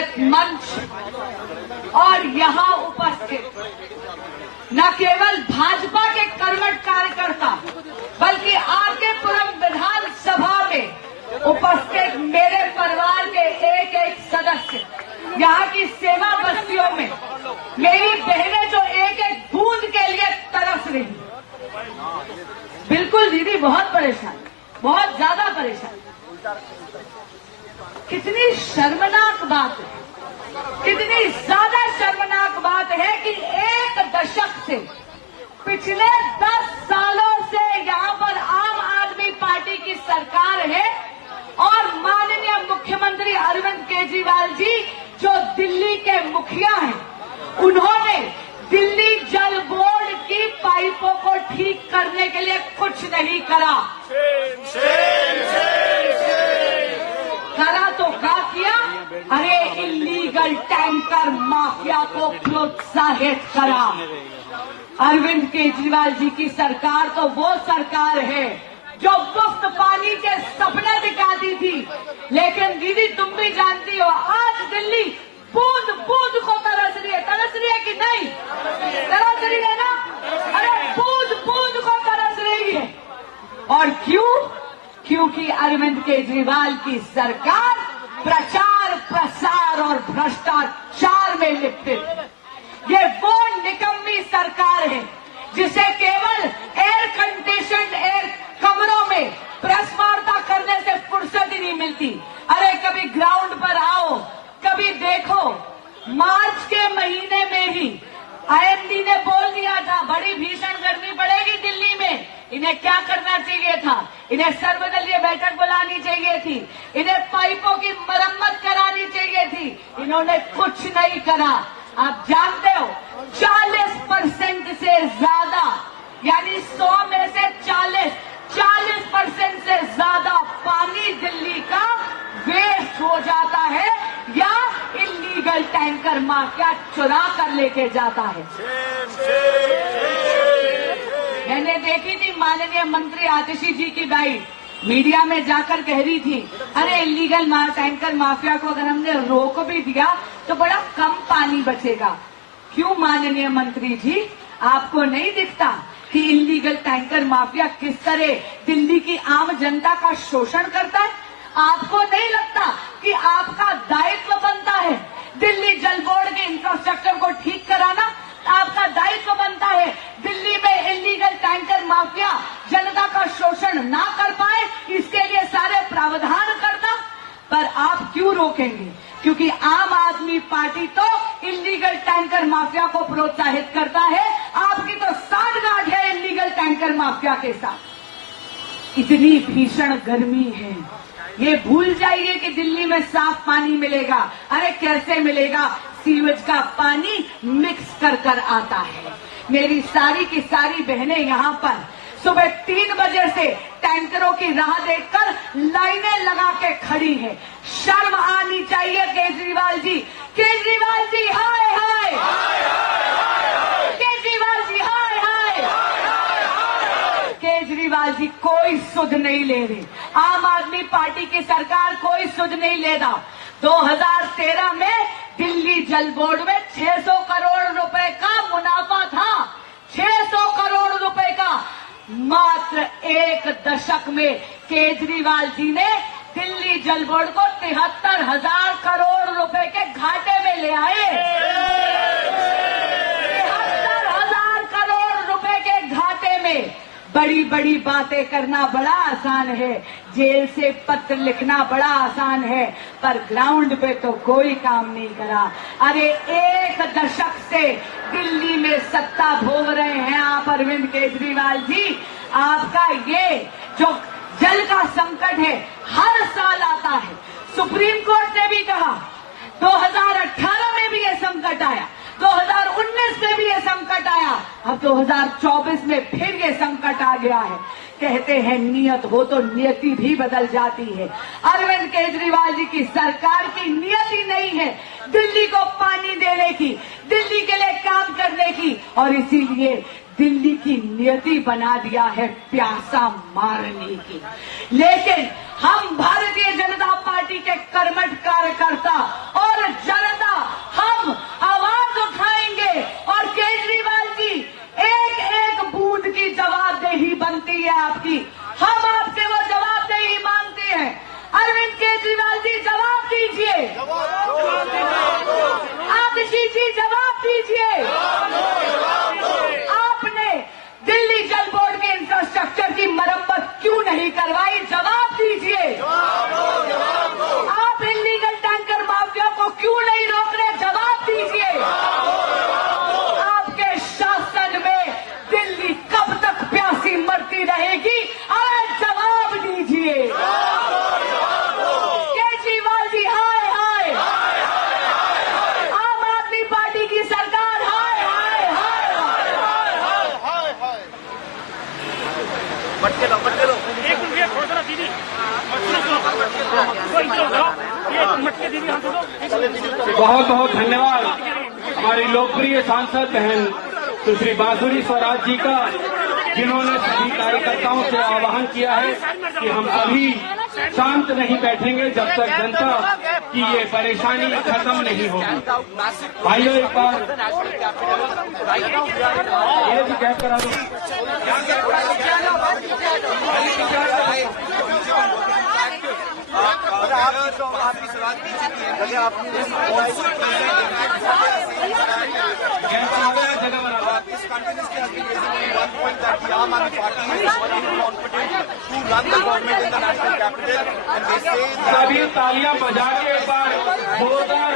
एक मंच और यहाँ उपस्थित न केवल भाजपा के कर्मठ कार्यकर्ता बल्कि आके पुरम विधानसभा में उपस्थित मेरे परिवार के एक एक सदस्य, यहाँ की सेवा बस्तियों में मेरी बहनें जो एक एक बूंद के लिए तरस रही, बिल्कुल दीदी बहुत परेशान, बहुत ज्यादा परेशान। कितनी शर्मनाक बात है, कितनी ज्यादा शर्मनाक बात है कि एक दशक से, पिछले 10 सालों से यहाँ पर आम आदमी पार्टी की सरकार है और माननीय मुख्यमंत्री अरविंद केजरीवाल जी जो दिल्ली के मुखिया हैं, उन्होंने दिल्ली जल बोर्ड की पाइपों को ठीक करने के लिए कुछ नहीं करा। करा तो क्या किया? अरे इलीगल टैंकर माफिया को प्रोत्साहित करा। अरविंद केजरीवाल जी की सरकार तो वो सरकार है जो मुफ्त पानी के सपने दिखाती थी, लेकिन दीदी तुम भी जानती हो आज दिल्ली बूंद बूंद को तरस रही है कि नहीं? तरस रही है ना? अरे बूंद बूंद को तरस रही है। और क्यों? क्योंकि अरविंद केजरीवाल की सरकार प्रचार प्रसार और भ्रष्टाचार में लिप्त। ये वो निकम्मी सरकार है जिसे केवल एयर कंडीशनड एयर कमरों में प्रेस वार्ता करने से फुर्सत ही नहीं मिलती। अरे कभी ग्राउंड पर आओ, कभी देखो। मार्च के महीने में ही आईएमडी ने बोल दिया था बड़ी भीषण गर्मी पड़ेगी दिल्ली में। इन्हें क्या करना चाहिए था? इन्हें सर्वदलीय बैठक बुलानी चाहिए थी, इन्हें पाइपों की मरम्मत करानी चाहिए थी। इन्होंने कुछ नहीं करा। आप जानते हो 40% से ज्यादा, यानी 100 में से 40% से ज्यादा पानी दिल्ली का वेस्ट हो जाता है या इलीगल टैंकर माफिया चुरा कर लेके जाता है। मैंने देखी थी माननीय मंत्री आतिशी जी की बाइट, मीडिया में जाकर कह रही थी अरे इलीगल टैंकर माफिया को अगर हमने रोक भी दिया तो बड़ा कम पानी बचेगा। क्यों माननीय मंत्री जी, आपको नहीं दिखता कि इलीगल टैंकर माफिया किस तरह दिल्ली की आम जनता का शोषण करता है? आपको नहीं लगता कि आपका दायित्व बनता है दिल्ली जल बोर्ड के इंफ्रास्ट्रक्चर को ठीक कराना? आपका दायित्व बनता है दिल्ली में इलीगल टैंकर माफिया जनता का शोषण ना कर पाए, इसके लिए सारे प्रावधान करना। पर आप क्यों रोकेंगे? क्योंकि आम आदमी पार्टी तो इलीगल टैंकर माफिया को प्रोत्साहित करता है। आपकी तो साठगांठ है इलीगल टैंकर माफिया के साथ। इतनी भीषण गर्मी है, ये भूल जाइए कि दिल्ली में साफ पानी मिलेगा। अरे कैसे मिलेगा? सीवेज का पानी मिक्स कर कर आता है। मेरी सारी की सारी बहनें यहाँ पर सुबह 3 बजे से टैंकरों की राह देखकर लाइनें लगा के खड़ी हैं। शर्म आनी चाहिए केजरीवाल जी। केजरीवाल जी हाय हाय, केजरीवाल जी हाय हाय। केजरीवाल जी कोई सुध नहीं ले रहे। आम आदमी पार्टी की सरकार कोई सुध नहीं ले रहा। 2013 में दिल्ली जल बोर्ड में 600 करोड़ रुपए का मुनाफा था। 600 करोड़ रुपए का। मात्र एक दशक में केजरीवाल जी ने दिल्ली जल बोर्ड को 73,000 करोड़ रुपए के घाटे में ले आए। 73,000 करोड़ रुपए के घाटे में। बड़ी बड़ी बातें करना बड़ा आसान है, जेल से पत्र लिखना बड़ा आसान है, पर ग्राउंड पे तो कोई काम नहीं करा। अरे एक दशक से दिल्ली में सत्ता भोग रहे हैं आप अरविंद केजरीवाल जी। आपका ये जो जल का संकट है हर साल आता है। सुप्रीम कोर्ट ने भी कहा, 2018 में भी ये संकट आया, 2019 में भी ये संकट आया, अब 2024 में फिर ये संकट आ गया है। कहते हैं नियत हो तो नियति भी बदल जाती है। अरविंद केजरीवाल जी की सरकार की नियति नहीं है दिल्ली को पानी देने की, दिल्ली के लिए काम करने की, और इसीलिए दिल्ली की नियति बना दिया है प्यासा मारने की। लेकिन हम भारतीय जनता पार्टी के कर्मठ कार्यकर्ता और बहुत बहुत धन्यवाद हमारी लोकप्रिय सांसद बहन सुश्री बांसुरी स्वराज जी का, जिन्होंने सभी कार्यकर्ताओं से आह्वान किया है कि हम सभी शांत नहीं बैठेंगे जब तक जनता की ये परेशानी खत्म नहीं होगी। भाइयों, एक बार ये भी कैब करा दो। आपकी सवाल कीजिए, आपने this continuously has been raising one point that the Aam Aadmi Party is confident to run the government in the national capital, and they say सभी तालियां बजा के एक बार जोरदार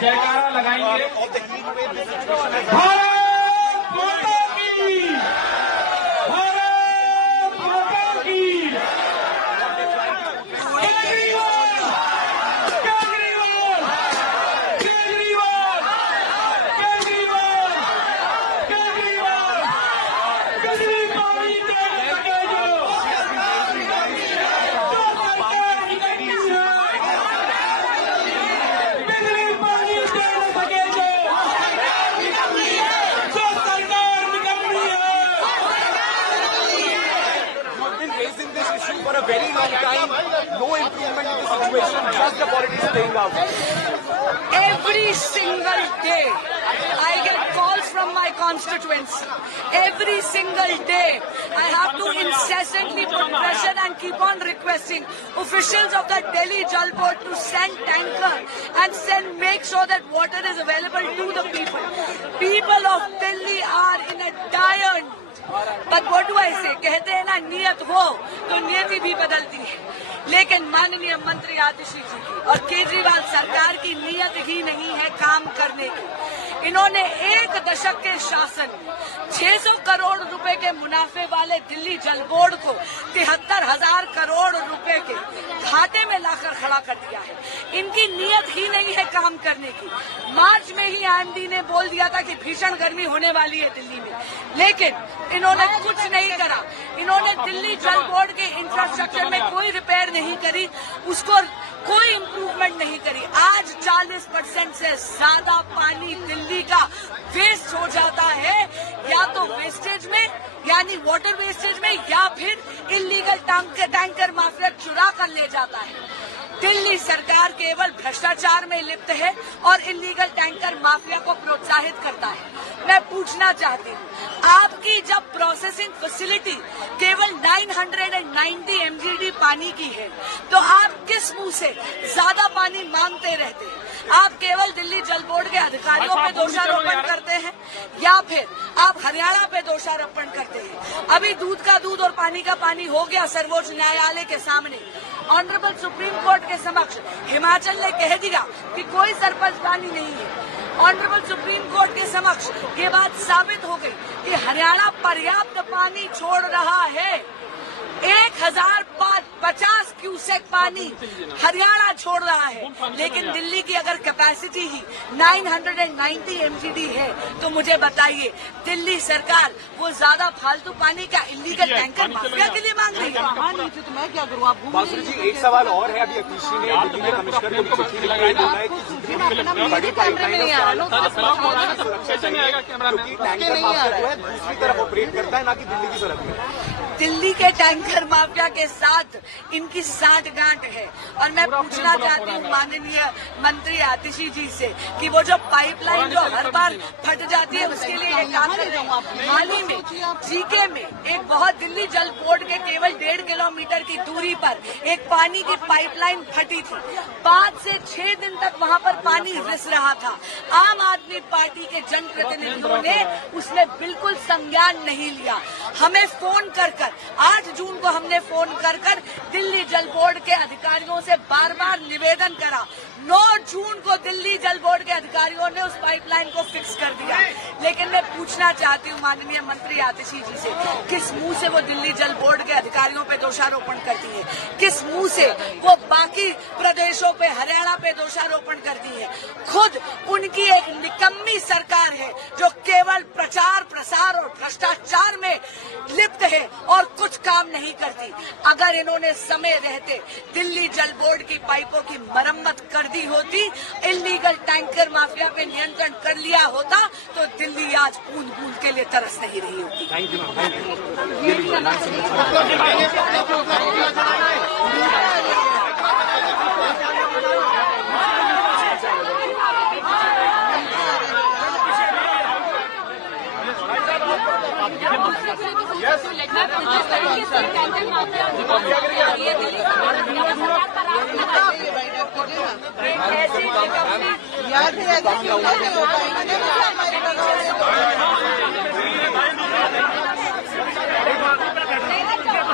जयकारा लगाएंगे। of the heat wave this situation has Bharat माता की, भारत माता की। raising this issue for a very long time. No improvement in the situation, just the politics playing out. Every single day, I get calls from my constituents. Every single day, I have to incessantly put pressure and keep on requesting officials of the Delhi Jal Board to send tanker and make sure that water is available to the people. People of Delhi are in a dire need. But what do I say? कहते हैं ना, नियत हो तो नियति भी बदलती है। लेकिन माननीय मंत्री आतिशी जी और केजरीवाल सरकार की नियत ही नहीं है काम करने की। इन्होंने एक दशक के शासन में 600 करोड़ रुपए के मुनाफे वाले दिल्ली जल बोर्ड को 73,000 करोड़ रुपए के खाते में लाकर खड़ा कर दिया है। इनकी नियत ही नहीं है काम करने की। मार्च में ही आईएमडी ने बोल दिया था कि भीषण गर्मी होने वाली है दिल्ली में, लेकिन इन्होंने कुछ नहीं करा। इन्होंने दिल्ली जल बोर्ड के इंफ्रास्ट्रक्चर में कोई रिपेयर नहीं करी, उसको कोई इम्प्रूवमेंट नहीं करी। आज 40% से ज्यादा पानी दिल्ली का वेस्ट हो जाता है, या तो वेस्टेज में यानी वाटर वेस्टेज में, या फिर इलीगल टैंकर माफिया चुरा कर ले जाता है। दिल्ली सरकार केवल भ्रष्टाचार में लिप्त है और इलीगल टैंकर माफिया को प्रोत्साहित करता है। मैं पूछना चाहती हूँ, आपकी जब प्रोसेसिंग फैसिलिटी केवल 990 MGD पानी की है, तो आप किस मुंह से ज्यादा पानी मांगते रहते हैं? आप केवल दिल्ली जल बोर्ड के अधिकारियों पे दोषारोपण करते हैं, या फिर आप हरियाणा पे दोषारोपण करते हैं? अभी दूध का दूध और पानी का पानी हो गया सर्वोच्च न्यायालय के सामने। ऑनरेबल सुप्रीम कोर्ट के समक्ष हिमाचल ने कह दिया कि कोई सरपंच पानी नहीं है। ऑनरेबल सुप्रीम कोर्ट के समक्ष ये बात साबित हो गई कि हरियाणा पर्याप्त पानी छोड़ रहा है। 1050 क्यूसेक पानी हरियाणा छोड़ रहा है, लेकिन दिल्ली की अगर कैपेसिटी ही 990 MGD है, तो मुझे बताइए दिल्ली सरकार वो ज्यादा फालतू पानी का इलीगल टैंकर माफिया के लिए मांग रही है? तो मैं क्या करूँ? आप बांसुरी जी, एक सवाल और है। अभी अतीशी ने दिल्ली के कमिश्नर को चिट्ठी लिखी है, बोला है कि बड़ी पाइपलाइन टैंकर माफिया जो है दूसरी तरफ ऑपरेट करता है, ना कि दिल्ली की सड़क में। दिल्ली के टैंकर माफिया के साथ इनकी साठगांठ है। और मैं पूछना चाहती हूँ माननीय मंत्री आतिशी जी से कि वो जो पाइपलाइन जो हर बार फट जाती है, उसके लिए ये काम कर रहे हैं। हाल ही में जीके में एक बहुत दिल्ली जल बोर्ड के केवल 1.5 किलोमीटर की दूरी पर एक पानी की पाइपलाइन फटी थी। 5 से 6 दिन तक वहाँ पर पानी रिस रहा था। आम आदमी पार्टी के जनप्रतिनिधियों ने उसमें बिल्कुल संज्ञान नहीं लिया। हमें फोन कर 8 जून को हमने फोन कर दिल्ली जल बोर्ड के अधिकारियों से बार बार निवेदन करा। 9 जून को दिल्ली जल बोर्ड के अधिकारियों ने उस पाइपलाइन को फिक्स कर दिया। लेकिन मैं पूछना चाहती हूँ माननीय मंत्री आतिशी जी से, किस मुंह से वो दिल्ली जल बोर्ड के अधिकारियों पे दोषारोपण करती है? किस मुंह से वो बाकी प्रदेशों पे, हरियाणा पे दोषारोपण करती है? खुद उनकी एक निकम्मी सरकार है जो केवल प्रचार प्रसार और भ्रष्टाचार में लिप्त है और कुछ काम नहीं करती। अगर इन्होंने समय रहते दिल्ली जल बोर्ड की पाइपों की मरम्मत कर दी होती, इलीगल टैंकर माफिया पे नियंत्रण कर लिया होता, तो दिल्ली आज बूंद बूंद के लिए तरस नहीं रही होती।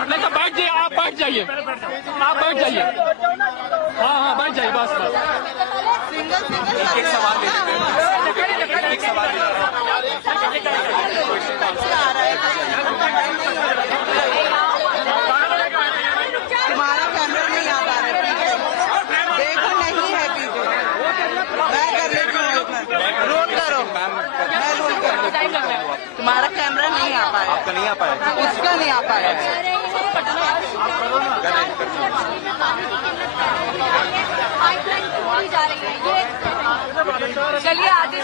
नहीं तो बैठ जाइए, आप बैठ जाइए, आप बैठ जाइए। हाँ हाँ बैठ जाइए, बस बस। एक सवाल ले लेते हैं, एक सवाल ले लेते हैं। तुम्हारा कैमरा नहीं आ पा रहा है, देखो नहीं है पीछे। मैं कर लेती हूँ, रोल करो, मैं रोल कर लेती हूँ। तुम्हारा कैमरा नहीं आ पाया, आपका नहीं आ पाया, उसका नहीं आ पाया। चलिए आदित्य